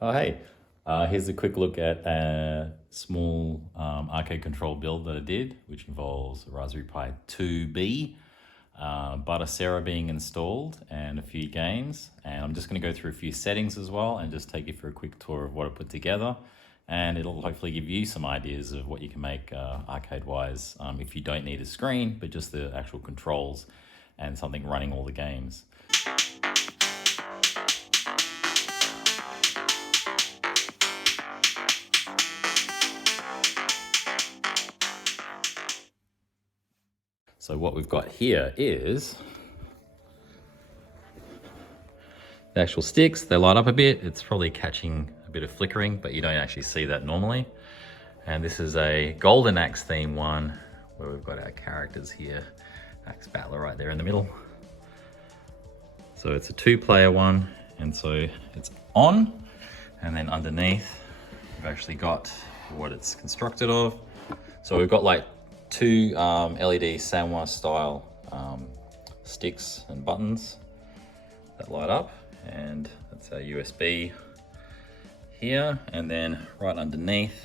Oh, hey, here's a quick look at a small arcade control build that I did, which involves a Raspberry Pi 2B, Batocera being installed, and a few games. And I'm just going to go through a few settings as well and just take you for a quick tour of what I put together. And it'll hopefully give you some ideas of what you can make arcade-wise if you don't need a screen, but just the actual controls and something running all the games. So what we've got here is the actual sticks. They light up a bit. It's probably catching a bit of flickering, but you don't actually see that normally. And this is a Golden Axe theme one where we've got our characters here. Axe Battler right there in the middle. So it's a 2-player one, and so it's on, and then underneath we've actually got what it's constructed of. So we've got like two LED Sanwa style sticks and buttons that light up, and that's our USB here. And then right underneath,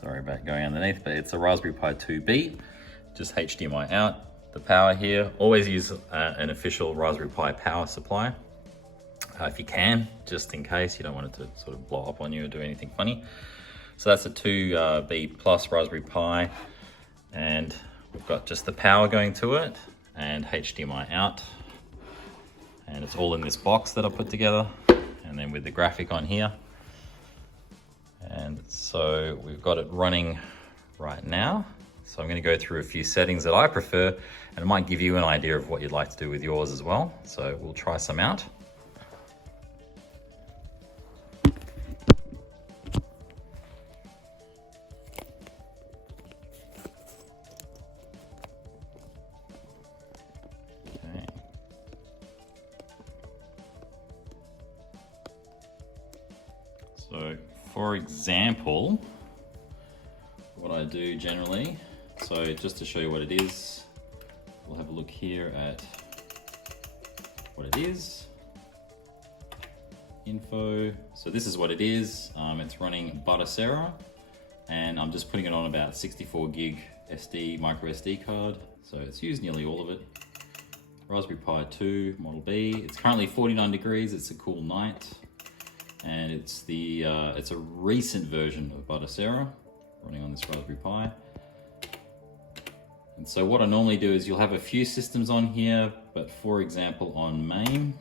sorry about going underneath, but it's a Raspberry Pi 2B, just HDMI out. The power here, always use an official Raspberry Pi power supply if you can, just in case you don't want it to sort of blow up on you or do anything funny. So that's a 2B plus Raspberry Pi, and we've got just the power going to it and HDMI out, and it's all in this box that I put together, and then with the graphic on here. And so we've got it running right now. So I'm going to go through a few settings that I prefer, and it might give you an idea of what you'd like to do with yours as well. So we'll try some out. So for example, what I do generally, so just to show you what it is, we'll have a look here at what it is. Info, so this is what it is. It's running Batocera, and I'm just putting it on about 64 gig SD, micro SD card. So it's used nearly all of it. Raspberry Pi 2 Model B. It's currently 49 degrees, it's a cool night. And it's a recent version of Batocera running on this Raspberry Pi. And so what I normally do is you'll have a few systems on here, but for example on Mame,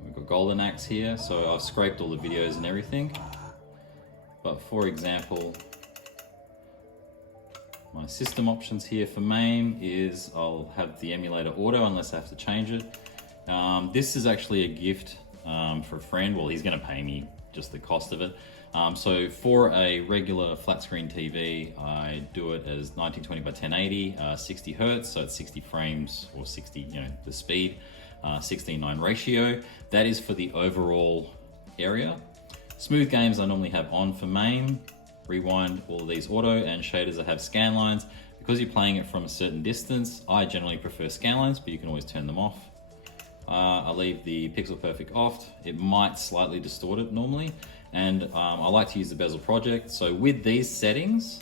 we've got Golden Axe here, so I've scraped all the videos and everything. But for example, my system options here for Mame is I'll have the emulator auto unless I have to change it. This is actually a gift for a friend. Well, he's going to pay me just the cost of it. So for a regular flat screen TV, I do it as 1920 by 1080, 60 hertz, so it's 60 frames or 60, the speed, 16:9 ratio. That is for the overall area. Smooth games I normally have on for Mame, rewind, all of these auto, and shaders I have scan lines. Because you're playing it from a certain distance, I generally prefer scan lines, but you can always turn them off. I leave the pixel perfect off. It might slightly distort it normally. And I like to use the bezel project. So with these settings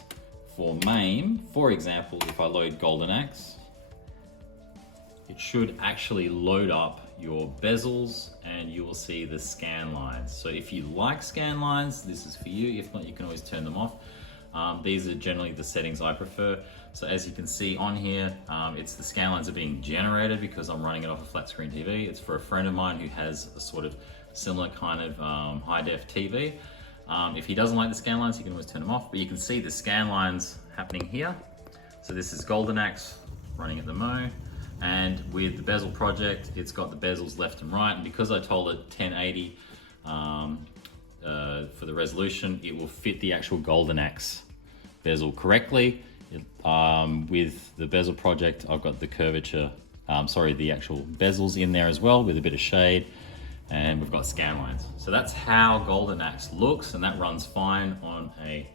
for Mame, for example, if I load Golden Axe, it should actually load up your bezels and you will see the scan lines. So if you like scan lines, this is for you. If not, you can always turn them off. These are generally the settings I prefer. So as you can see on here, it's the scan lines are being generated because I'm running it off a flat screen TV. It's for a friend of mine who has a sort of similar kind of high def TV. If he doesn't like the scan lines, you can always turn them off, but you can see the scan lines happening here. So this is Golden Axe running at the Mo, and with the bezel project, it's got the bezels left and right. And because I told it 1080 for the resolution, it will fit the actual Golden Axe bezel correctly. With the bezel project, I've got the curvature, the actual bezels in there as well with a bit of shade, and we've got scan lines. So that's how Golden Axe looks, and that runs fine on a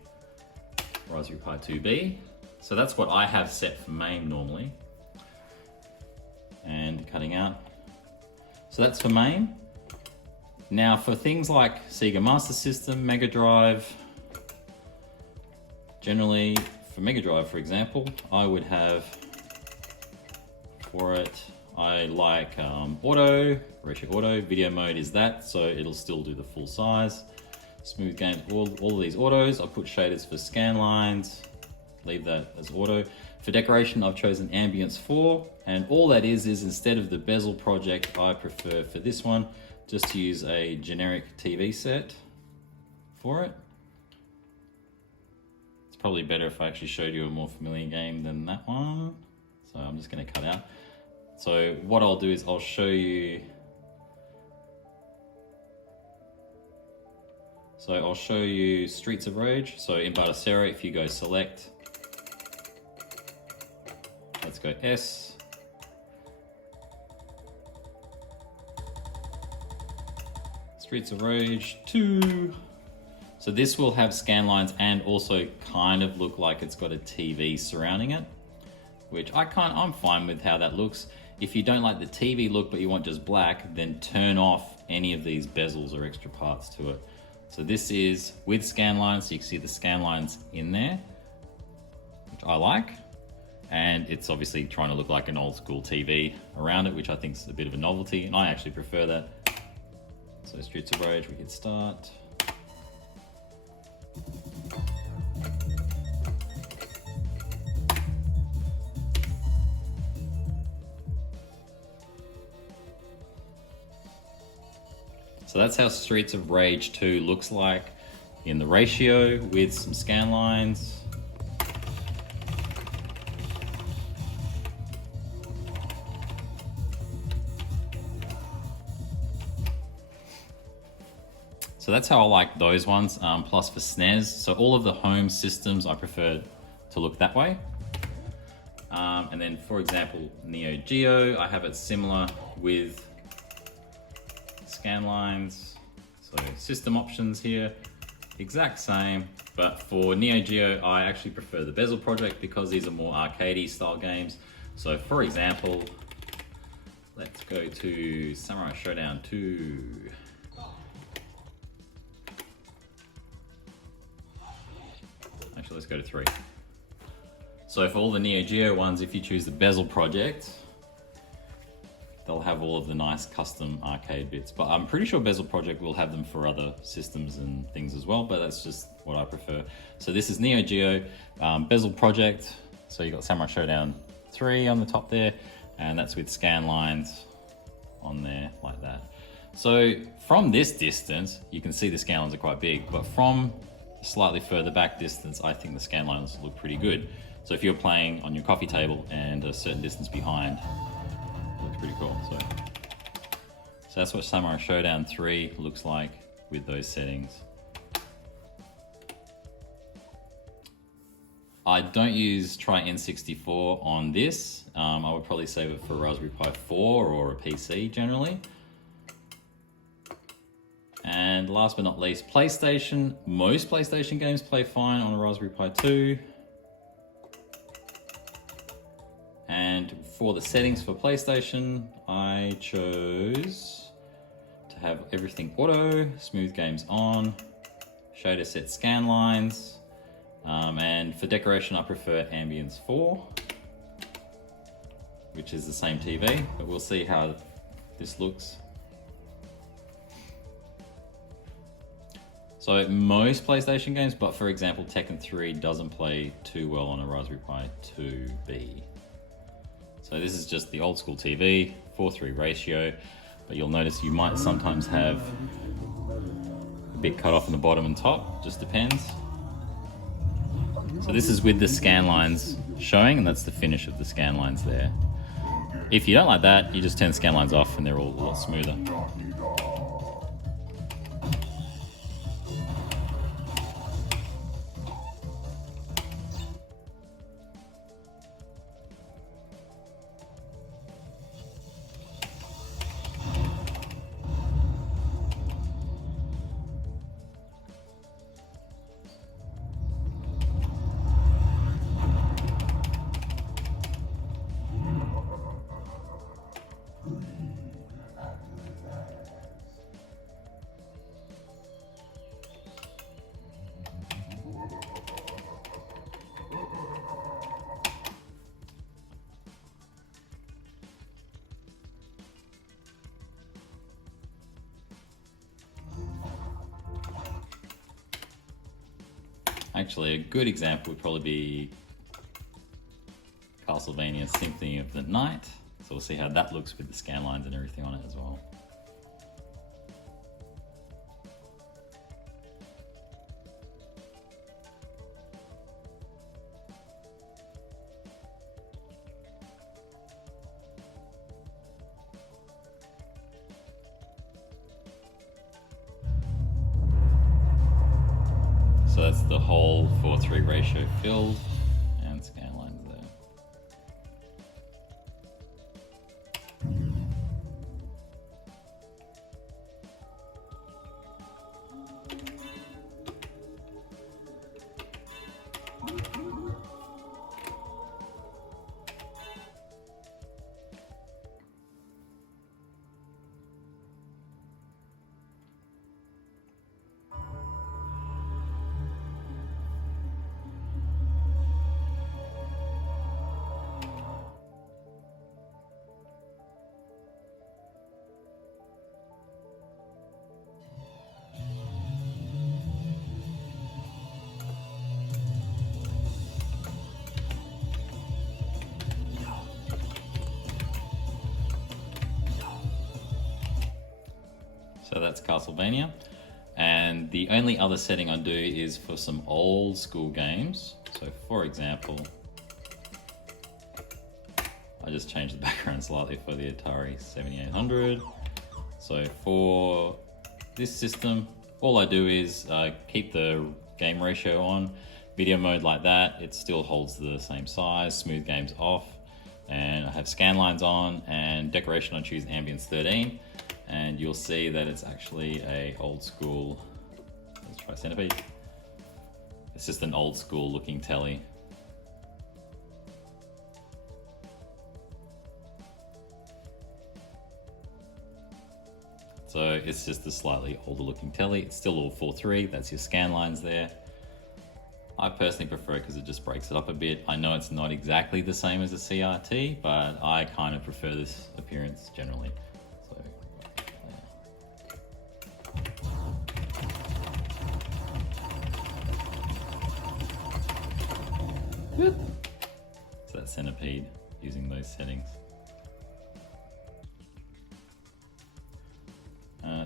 Raspberry Pi 2B. So that's what I have set for Mame normally. And cutting out. So that's for Mame. Now for things like Sega Master System, Megadrive, generally for Megadrive, for example, I would have for it, I like auto, ratio auto, video mode is that, so it'll still do the full size. Smooth games, all of these autos. I'll put shaders for scan lines, leave that as auto. For decoration, I've chosen Ambience 4, and all that is instead of the bezel project, I prefer for this one, just to use a generic TV set for it. It's probably better if I actually showed you a more familiar game than that one. So I'm just gonna cut out. So what I'll do is I'll show you. So I'll show you Streets of Rage. So in Batocera, if you go select, let's go S. Streets of Rage 2. So this will have scan lines and also kind of look like it's got a TV surrounding it, which I'm fine with how that looks. If you don't like the TV look but you want just black, then turn off any of these bezels or extra parts to it. So this is with scan lines, so you can see the scan lines in there, which I like. And it's obviously trying to look like an old school TV around it, which I think is a bit of a novelty, and I actually prefer that. So Streets of Rage, we hit start. So that's how Streets of Rage 2 looks like in the ratio with some scan lines. So that's how I like those ones, plus for SNES. So all of the home systems I prefer to look that way. And then for example, NeoGeo, I have it similar with scan lines. So system options here, exact same, but for NeoGeo, I actually prefer the bezel project because these are more arcadey style games. So for example, let's go to Samurai Shodown 2. Actually, let's go to 3. So for all the NeoGeo ones, if you choose the bezel project, they'll have all of the nice custom arcade bits. But I'm pretty sure bezel project will have them for other systems and things as well, but that's just what I prefer. So this is NeoGeo, bezel project. So you got Samurai Shodown 3 on the top there, and that's with scan lines on there like that. So from this distance, you can see the scan lines are quite big, but from slightly further back distance, I think the scan lines look pretty good. So if you're playing on your coffee table and a certain distance behind, it looks pretty cool. So that's what Samurai Shodown 3 looks like with those settings. I don't use Try N64 on this. I would probably save it for Raspberry Pi 4 or a PC generally. And last but not least, PlayStation. Most PlayStation games play fine on a Raspberry Pi 2. And for the settings for PlayStation, I chose to have everything auto, smooth games on, shader set scan lines, and for decoration, I prefer Ambience 4, which is the same TV, but we'll see how this looks. So most PlayStation games, but for example, Tekken 3 doesn't play too well on a Raspberry Pi 2B. So this is just the old school TV, 4:3 ratio, but you'll notice you might sometimes have a bit cut off in the bottom and top, just depends. So this is with the scan lines showing, and that's the finish of the scan lines there. If you don't like that, you just turn the scan lines off and they're all a lot smoother. Actually, a good example would probably be Castlevania Symphony of the Night. So we'll see how that looks with the scan lines and everything on it as well. So that's the whole 4:3 ratio filled and scan lines there. So that's Castlevania. And the only other setting I do is for some old school games. So for example, I just changed the background slightly for the Atari 7800. So for this system, all I do is keep the game ratio on, video mode like that, it still holds the same size, smooth games off, and I have scan lines on, and decoration I choose ambience 13. And you'll see that it's actually a old school, let's try Centipede. It's just an old school looking telly. So it's just a slightly older looking telly. It's still all 4:3, that's your scan lines there. I personally prefer it because it just breaks it up a bit. I know it's not exactly the same as a CRT, but I kind of prefer this appearance generally. Good. So that's Centipede using those settings.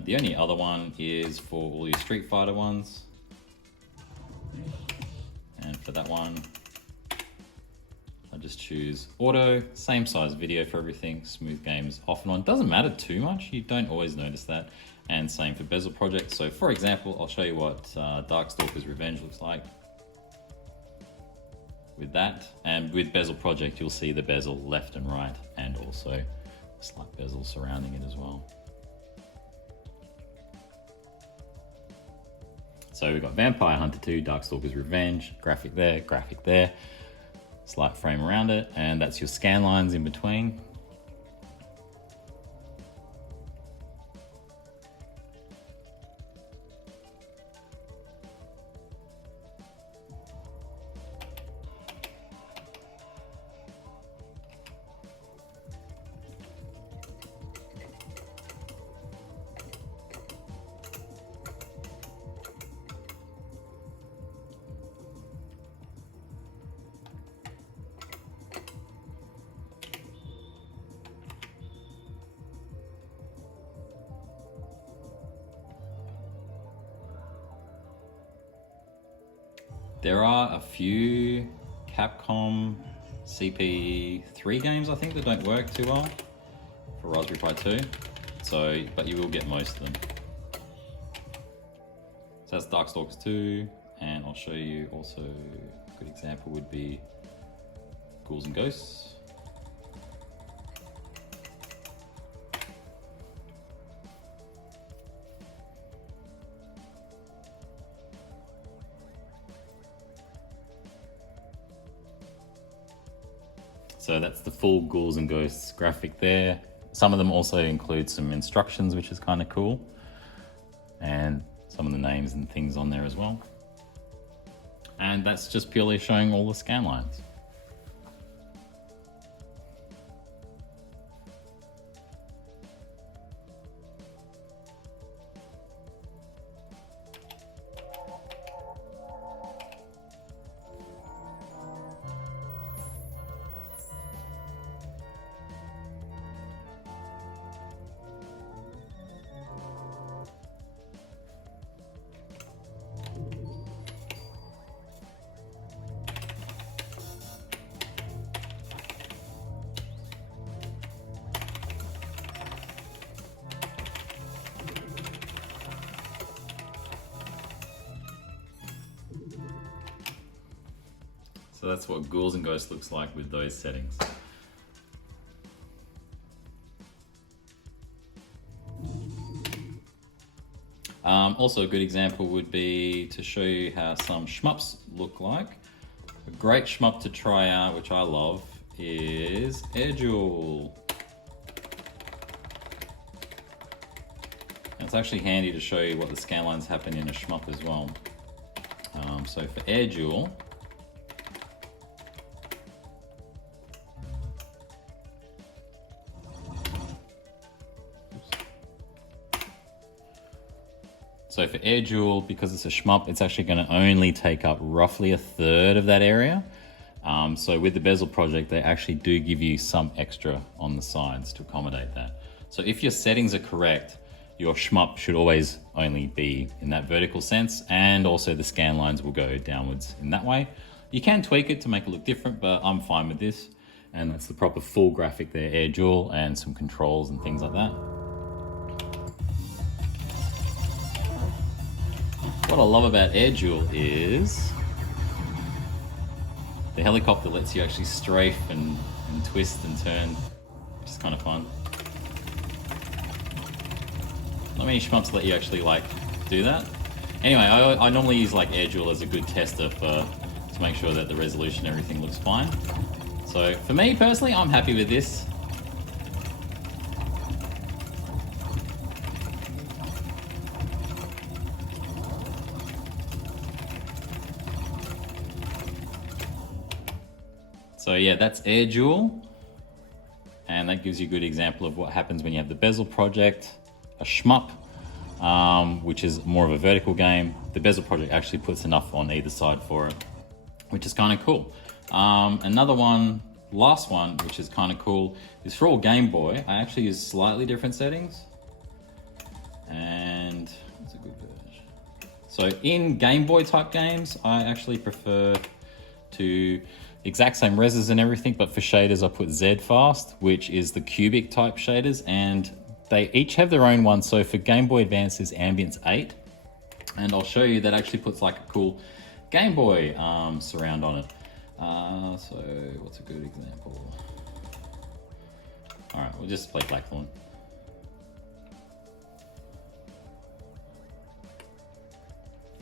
The only other one is for all your Street Fighter ones. And for that one, I just choose auto, same size video for everything, smooth games off and on. Doesn't matter too much, you don't always notice that. And same for bezel project. So for example, I'll show you what Darkstalker's Revenge looks like with that. And with bezel project, you'll see the bezel left and right, and also a slight bezel surrounding it as well. So we've got Vampire Hunter 2, Darkstalker's Revenge, graphic there, slight frame around it, and that's your scan lines in between. There are a few Capcom CPS games, I think, that don't work too well for Raspberry Pi 2. So, but you will get most of them. So that's Darkstalkers 2, and I'll show you also a good example would be Ghouls and Ghosts. So that's the full Ghouls and Ghosts graphic there. Some of them also include some instructions, which is kind of cool. And some of the names and things on there as well. And that's just purely showing all the scan lines. So that's what Ghouls and Ghosts looks like with those settings. Also a good example would be to show you how some shmups look like. A great shmup to try out, which I love, is Air Duel. It's actually handy to show you what the scan lines happen in a shmup as well. So for Air Duel, because it's a shmup, it's actually going to only take up roughly 1/3 of that area. So with the bezel project, they actually do give you some extra on the sides to accommodate that. So if your settings are correct, your shmup should always only be in that vertical sense, and also the scan lines will go downwards in that way. You can tweak it to make it look different, but I'm fine with this. And that's the proper full graphic there, Air Duel, and some controls and things like that. What I love about Air Duel is the helicopter lets you actually strafe and twist and turn, which is kind of fun. Not many shmups let you actually like do that. Anyway, I normally use like Air Duel as a good tester to make sure that the resolution and everything looks fine. So for me personally, I'm happy with this. So yeah, that's Air Duel. And that gives you a good example of what happens when you have the bezel project, a shmup, which is more of a vertical game. The bezel project actually puts enough on either side for it, which is kind of cool. Another one, last one, which is kind of cool, is for all Game Boy. I actually use slightly different settings. And what's a good version? So in Game Boy type games, I actually prefer to exact same reses and everything, but for shaders I put Z fast, which is the cubic type shaders, and they each have their own one. So for Game Boy Advance is Ambience 8, and I'll show you that actually puts like a cool Game Boy surround on it. So what's a good example? All right, we'll just play Blackthorne.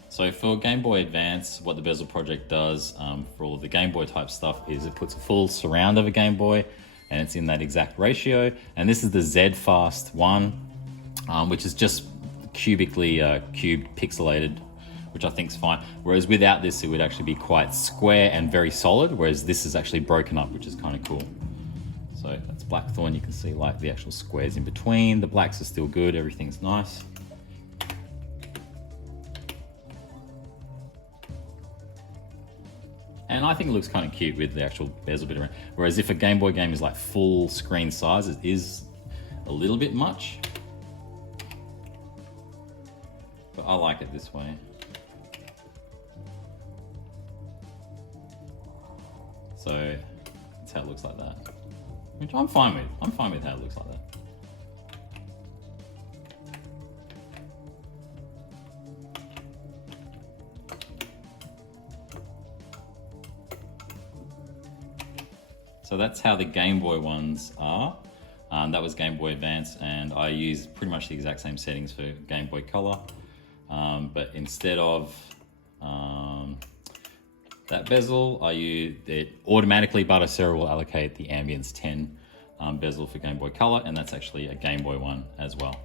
So for Game Boy Advance, what the bezel project does for all of the Game Boy type stuff is it puts a full surround of a Game Boy, and it's in that exact ratio. And this is the Z Fast one, which is just cubically cubed, pixelated, which I think is fine. Whereas without this, it would actually be quite square and very solid, whereas this is actually broken up, which is kind of cool. So that's Blackthorne. You can see like the actual squares in between. The blacks are still good. Everything's nice. And I think it looks kind of cute with the actual bezel bit around. Whereas if a Game Boy game is like full screen size, it is a little bit much. But I like it this way. So that's how it looks like that. Which I'm fine with. I'm fine with how it looks like that. So that's how the Game Boy ones are. That was Game Boy Advance, and I use pretty much the exact same settings for Game Boy Color. But instead of that bezel, I use it automatically. Batocera will allocate the Ambience 10 bezel for Game Boy Color, and that's actually a Game Boy one as well.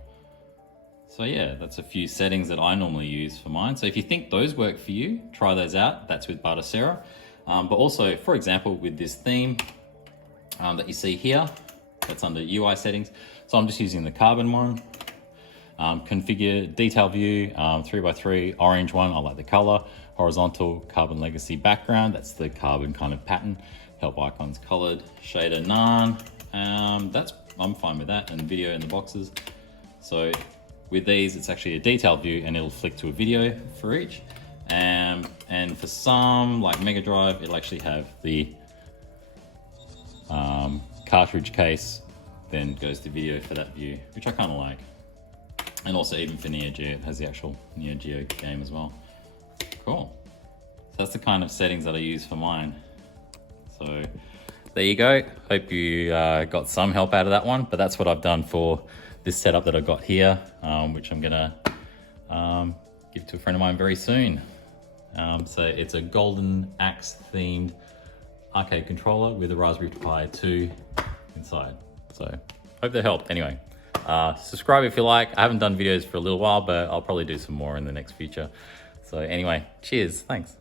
So yeah, that's a few settings that I normally use for mine. So if you think those work for you, try those out. That's with Batocera. But also, for example, with this theme, that you see here, that's under UI settings. So I'm just using the carbon one. Configure detail view, 3x3, orange one, I like the color. Horizontal, carbon legacy background, that's the carbon kind of pattern. Help icons colored, shader none. I'm fine with that, and video in the boxes. So with these, it's actually a detail view, and it'll flick to a video for each. And for some, like Megadrive, it'll actually have the cartridge case, then goes to video for that view, which I kind of like. And also even for NeoGeo, it has the actual NeoGeo game as well. Cool. So that's the kind of settings that I use for mine. So there you go. Hope you got some help out of that one, but that's what I've done for this setup that I've got here, which I'm gonna give to a friend of mine very soon. So it's a Golden Axe themed arcade controller with a Raspberry Pi 2 inside. So hope that helped. Anyway, subscribe if you like. I haven't done videos for a little while, but I'll probably do some more in the next future. So anyway, cheers, thanks.